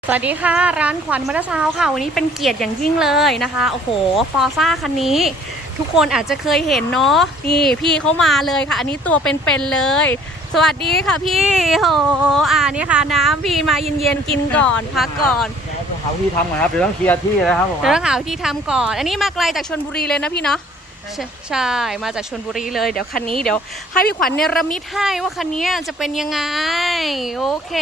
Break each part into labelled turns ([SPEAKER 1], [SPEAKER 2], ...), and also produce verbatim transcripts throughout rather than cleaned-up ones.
[SPEAKER 1] สวัสดีค่ะร้านขวัญมอเตอร์ซาวค่ะวันนี้เป็นเกียรติอย่างยิ่งเลยนะคะโอ้โหฟอร์ซ่าคันนี้ทุกคนอาจจะเคยเห็นเนาะนี่พี่เขามาเลยค่ะอันนี้ตัวเป็นๆเลย สวัสดีค่ะพี่โหอ่านี่ค่ะน้ำพี่มาเย็นๆกินก่อนพักก่อน
[SPEAKER 2] เดี๋ยวหาวิธีทำก่อนครับเดี๋ยวต้องเคลียร์ที่นะครับผม
[SPEAKER 1] เดี๋ยวต้องหาวิธีทำก่อน อันนี้มาไกลจากชลบุรีเลยนะพี่เนาะใช่ใช่มาจากชลบุรีเลยเดี๋ยวคันนี้เดี๋ยวให้พี่ขวัญเนรมิตให้ว่าคันนี้จะเป็นยังไงโอเค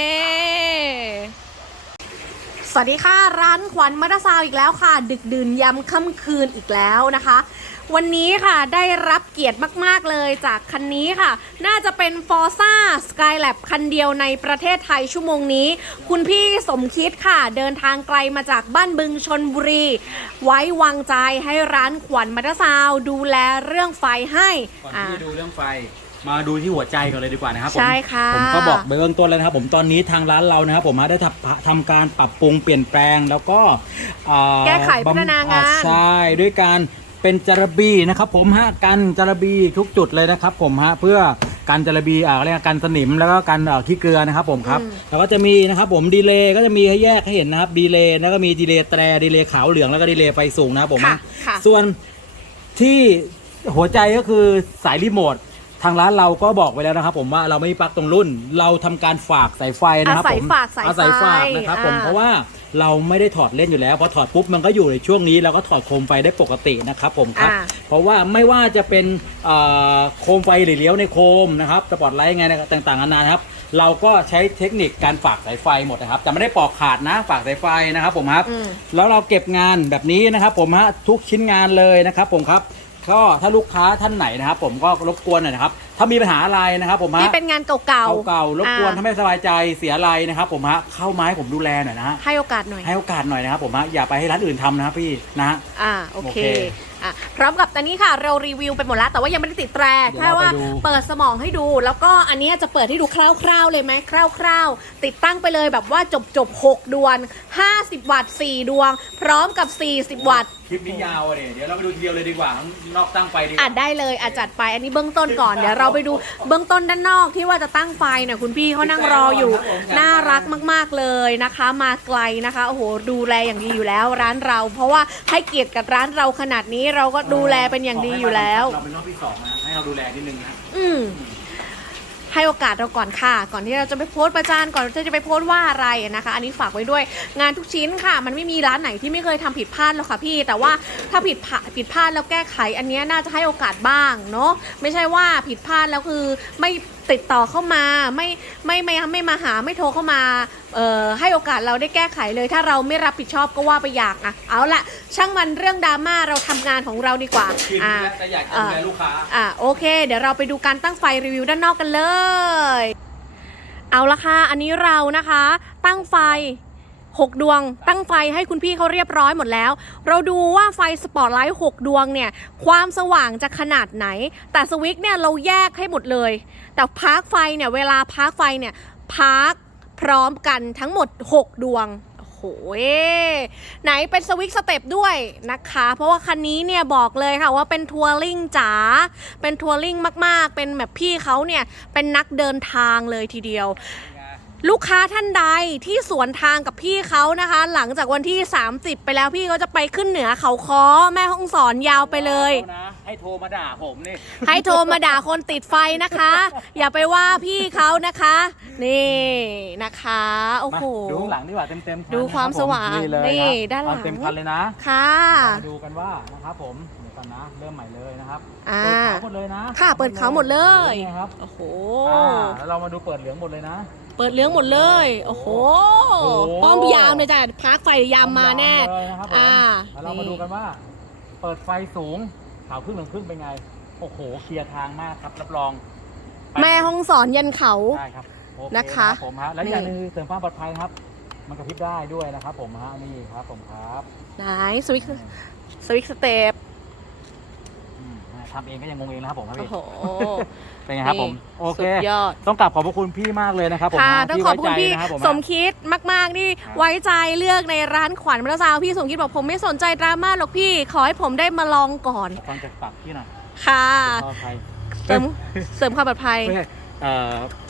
[SPEAKER 1] สวัสดีค่ะร้านขวัญมอเตอร์ซาวอีกแล้วค่ะดึกดื่นยำค่ำคืนอีกแล้วนะคะวันนี้ค่ะได้รับเกียรติมากๆเลยจากคันนี้ค่ะน่าจะเป็น Forza Skylab คันเดียวในประเทศไทยชั่วโมงนี้คุณพี่สมคิดค่ะเดินทางไกลมาจากบ้านบึงชลบุรีไว้วางใจให้ร้านขวัญมอเตอร์ซาวดูแลเรื่องไฟให้
[SPEAKER 2] ก่อนที่จะดูเรื่องไฟมาดูที่หัวใจก่อนเลยดีกว่านะครับ
[SPEAKER 1] ใช่ค่ะ
[SPEAKER 2] ผมก็บอกเบื้องต้นแล้วนะครับผมตอนนี้ทางร้านเรานะครับผมได้ทำทำการปรับปรุงเปลี่ยนแปลงแล้วก็
[SPEAKER 1] แก้ไขพัฒนางาน
[SPEAKER 2] ใช่ด้วยการเป็นจระบีนะครับผมฮะกันจระบีทุกจุดเลยนะครับผมฮะเพื่อกันจระบีอ่าเรียกกันสนิมแล้วก็กันขี้เกลือนะครับผมครับแล้วก็จะมีนะครับผมดีเลย์ก็จะมีให้แยกให้เห็นนะครับดีเลย์แล้วก็มีดีเลย์แตรดีเลย์ขาวเหลืองแล้วก็ดีเลย์ไฟสูงนะครับผมส่วนที่หัวใจก็คือสายรีโมททางร้านเราก็บอกไว้แล้วนะครับผมว่าเราไม่มีปลั๊กตรงรุ่นเราทำการฝากสายไฟนะครับผม
[SPEAKER 1] อาศัยฝาก
[SPEAKER 2] นะครับผมเพราะว่าเราไม่ได้ถอดเล่นอยู่แล้วพอถอดปุ๊บมันก็อยู่ในช่วงนี้เราก็ถอดโคมไฟได้ปกตินะครับผมครับเพราะว่าไม่ว่าจะเป็นโคมไฟหรือเลี้ยวในโคมนะครับสปอตไลท์ไงต่างๆนานาครับเราก็ใช้เทคนิคการฝากสายไฟหมดนะครับแต่ไม่ได้ปอกขาดนะฝากสายไฟนะครับผมครับแล้วเราเก็บงานแบบนี้นะครับผมฮะทุกชิ้นงานเลยนะครับผมครับก็ถ้าลูกค้าท่านไหนนะครับผมก็รบกวนหน่อยนะครับถ้ามีปัญหาอะไรนะครับผมฮะ
[SPEAKER 1] ที่เป็นงานเก่าๆ
[SPEAKER 2] เก่าๆรบกวนถ้าไม่สบายใจเสียอะไรนะครับผมฮะเข้ามาให้ผมดูแลหน่อยนะฮะ
[SPEAKER 1] ให้โอกาสหน่อย
[SPEAKER 2] ให้โอกาสหน่อยนะครับผมฮะอย่าไปให้ร้านอื่นทำนะครับพี่นะ
[SPEAKER 1] อ่าโอเคอ่ะพร้อมกับตอนนี้ค่ะเรารีวิวไปหมดแล้วแต่ว่ายังไม่ได้ติดแตรแค่ว่าเปิดสมองให้ดูแล้วก็อันนี้จะเปิดให้ดูคร่าวๆเลยไหมคร่าวๆติดตั้งไปเลยแบบว่าจบจบหกดวงห้าสิบวัตต์สี่ดวงพร้อมกับสี่สิบวัตต์
[SPEAKER 2] คลิปนี้ยาวเลยเดี๋ยวเราไปดูทีเดียวเลยดีกว่านอกตั้งไฟดีกว่า
[SPEAKER 1] อ่ะได้เลยอ่ะจัดไปอันนี้เบื้องต้นก่อนเดี๋ยวเราไปดูเบื้องต้นด้านนอกที่ว่าจะตั้งไฟเนี่ยคุณพี่เขานั่งรออยู่น่ารักมากๆเลยนะคะมาไกลนะคะโอ้โหดูแลอย่างดีอยู่แล้วร้านเราเพราะว่าให้เกียรติกับร้านเราขนาดนี้เราก็ดูแลเป็นอย่างดีอยู่แล้ว
[SPEAKER 2] เราเป็นรอบที่สองนะให้เราดูแลนิดนึงนะ
[SPEAKER 1] อืมให้โอกาสเราก่อนค่ะก่อนที่เราจะไปโพสต์ประจานก่อนที่จะไปโพสต์ว่าอะไรนะคะอันนี้ฝากไว้ด้วยงานทุกชิ้นค่ะมันไม่มีร้านไหนที่ไม่เคยทำผิดพลาดหรอกค่ะพี่แต่ว่าถ้าผิดผิดพลาดแล้วแก้ไขอันนี้น่าจะให้โอกาสบ้างเนาะไม่ใช่ว่าผิดพลาดแล้วคือไม่ติดต่อเข้ามาไม่ไม่ไม่ไม่มาหาไม่โทรเข้ามาเอ่อให้โอกาสเราได้แก้ไขเลยถ้าเราไม่รับผิดชอบก็ว่าไปอย่างอ่ะเอาละช่างมันเรื่องดราม่าเราทำงานของเราดีกว่า
[SPEAKER 2] อ่าแต่อยากดูแลลูกค้า
[SPEAKER 1] อ่าโอเคเดี๋ยวเราไปดูการตั้งไฟรีวิวด้านนอกกันเลยเอาละค่ะอันนี้เรานะคะตั้งไฟหกดวงตั้งไฟให้คุณพี่เขาเรียบร้อยหมดแล้วเราดูว่าไฟสปอตไลท์หกดวงเนี่ยความสว่างจะขนาดไหนแต่สวิตช์เนี่ยเราแยกให้หมดเลยแต่พาร์คไฟเนี่ยเวลาพาร์คไฟเนี่ยพาร์คพร้อมกันทั้งหมดหกดวงโอ้โหไหนเป็นสวิตช์สเต็ปด้วยนะคะเพราะว่าคันนี้เนี่ยบอกเลยค่ะว่าเป็นทัวริงจ๋าเป็นทัวริงมากๆเป็นแบบพี่เขาเนี่ยเป็นนักเดินทางเลยทีเดียวลูกค้าท่านใดที่สวนทางกับพี่เขานะคะหลังจากวันที่สามสิบไปแล้วพี่เขาจะไปขึ้นเหนือเขาค้อแม่ฮ่องสอนยาวไปเลย
[SPEAKER 2] ให้โทรมาด่าผมนี่
[SPEAKER 1] ให้โทรมาด่าคนติดไฟนะคะอย่าไปว่าพี่เขานะคะนี่นะคะโอ้โห
[SPEAKER 2] ดูข้างหลังดีกว่าเต็มเต็ม
[SPEAKER 1] ดูความสว่างนี่ด้านหลัง
[SPEAKER 2] เต็มคันเลยนะ
[SPEAKER 1] ค่ะ
[SPEAKER 2] มาดูกันว่านะครับผมเดี๋ยวกันนะเริ่มใหม่เลยนะครับ
[SPEAKER 1] เปิ
[SPEAKER 2] ดขาวหมดเลยนะ
[SPEAKER 1] ค่ะเปิดขาวหมดเลย
[SPEAKER 2] ครับ
[SPEAKER 1] โอ้โห
[SPEAKER 2] แล้วเรามาดูเปิดเหลืองหมดเลยนะ
[SPEAKER 1] เปิดเลี้ยงหมดเลยโอ้โหป้อมยามเลยจ้ะพักไฟยามมาแน่
[SPEAKER 2] อ่าแล้วเรามาดูกันว่าเปิดไฟสูงขาวครึ่งหนึ่งครึ่งเป็นไงโอ้โหเคลียร์ทางมากครับรับรอง
[SPEAKER 1] แม่ห้องสอนยันเขา
[SPEAKER 2] ได้ครับ
[SPEAKER 1] นะคะ
[SPEAKER 2] ผมฮะแล้วอย่างนึงเสริมความปลอดภัยครับมันกระพริบได้ด้วยนะครับผมฮะนี่ครับผมครับ
[SPEAKER 1] ไหนสวิตช์สวิตช์สเต็ป
[SPEAKER 2] ทำเองก็ยังงงเองนะครับผมครับพี่
[SPEAKER 1] โอ้โห
[SPEAKER 2] เป็นไงครับผมโอเคต้องกราบขอบพระคุณพี่มากเลยนะครับผม
[SPEAKER 1] ต้องขอบคุณพี่สมคิดมากๆนี่ไว้ใจเลือกในร้านขวัญมอเตอร์ซาวพี่สมคิดบอกผมไม่สนใจดราม่าหรอกพี่ขอให้ผมได้มาลองก่อน
[SPEAKER 2] ฟังจากปากพี่หน่อย
[SPEAKER 1] ค่ะเสริมเสริมความปลอดภัย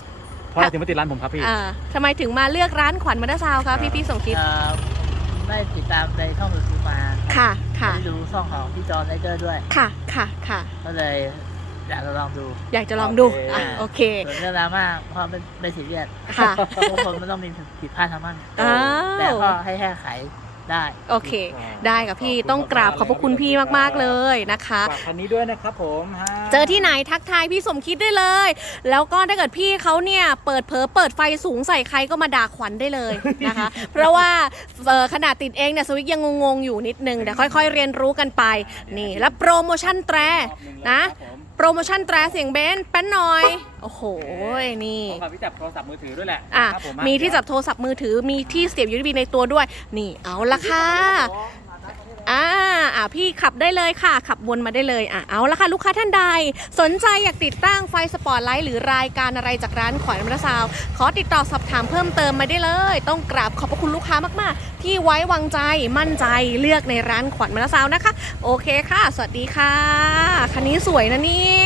[SPEAKER 2] เพราะอะไรถึงมาติดร้านผมครับพี่
[SPEAKER 1] อ่าทำไมถึงมาเลือกร้านขวัญมอเตอร์ซาวน์คะพี่พี่สมคิด
[SPEAKER 3] เอ่อได้ติดตามในช่องยูทูบมา
[SPEAKER 1] ค่ะค่ะ
[SPEAKER 3] ได้ดูช่องของพี่จอห์นไรเดอร์ด้วย
[SPEAKER 1] ค่ะค่ะค่ะ
[SPEAKER 3] ก็เลยอยากจะลองดู
[SPEAKER 1] อยากจะลองดู
[SPEAKER 2] โอเค
[SPEAKER 1] อ่ะโอเค
[SPEAKER 3] ส่วนเรื่องดราม่าเพราะไม่ไม่ซีเรียส
[SPEAKER 1] ค่ะ
[SPEAKER 3] ทุกคนมันต้องมีผิดพลาดทางบ้าง
[SPEAKER 1] อ้า
[SPEAKER 3] แต่
[SPEAKER 1] ว
[SPEAKER 3] ก็ให้แก้ไขได้
[SPEAKER 1] โอเค ได้ค่ะพี่ต้องกราบขอบพระคุณพี่มากๆเลยนะคะ
[SPEAKER 2] ฝากคันนี้ด้วยนะครับผมฮะ
[SPEAKER 1] เจอที่ไหนทักทายพี่สมคิดได้เลย แล้วก็ถ้าเกิดพี่เขาเนี่ยเปิดเผลอเปิดไฟสูงใส่ใครก็มาด่าขวัญได้เลยนะคะ เพราะว่าเอ่อขนาดติดเองเนี่ยสวิกยังงงๆอยู่นิดนึงเดี๋ยวค่อยๆเรียนรู้กันไปนี่แล้วโปรโมชั่นแตรนะ โปรโมชั่นแตรเสียงเบนซ์แป้นหน่อย โอ้โหนี่
[SPEAKER 2] พร้อมกับที่จับโทรศัพท์มือถือด้วยแหละ
[SPEAKER 1] อ่ะ
[SPEAKER 2] ครับผ
[SPEAKER 1] มีที่จับโทรศัพท์มือถือมีที่เสียบ ยู เอส บี ในตัวด้วย นี่เอาละค่ะอ่าอ่ะพี่ขับได้เลยค่ะ ขับวนมาได้เลยอ่ะเอาละค่ะลูกค้าท่านใด สนใจอยากติดตั้งไฟสปอตไลท์หรือรายการอะไรจากร้านขวัญมอเตอร์ซาวน์ขอติดต่อสอบถามเพิ่มเติมมาได้เลย ต้องกราบขอบพระคุณลูกค้ามากๆ ที่ไว้วางใจมั่นใจเลือกในร้านขวัญมอเตอร์ซาวน์นะคะ โอเคค่ะ สวัสดีค่ะคันนี้สวยนะเนี่ย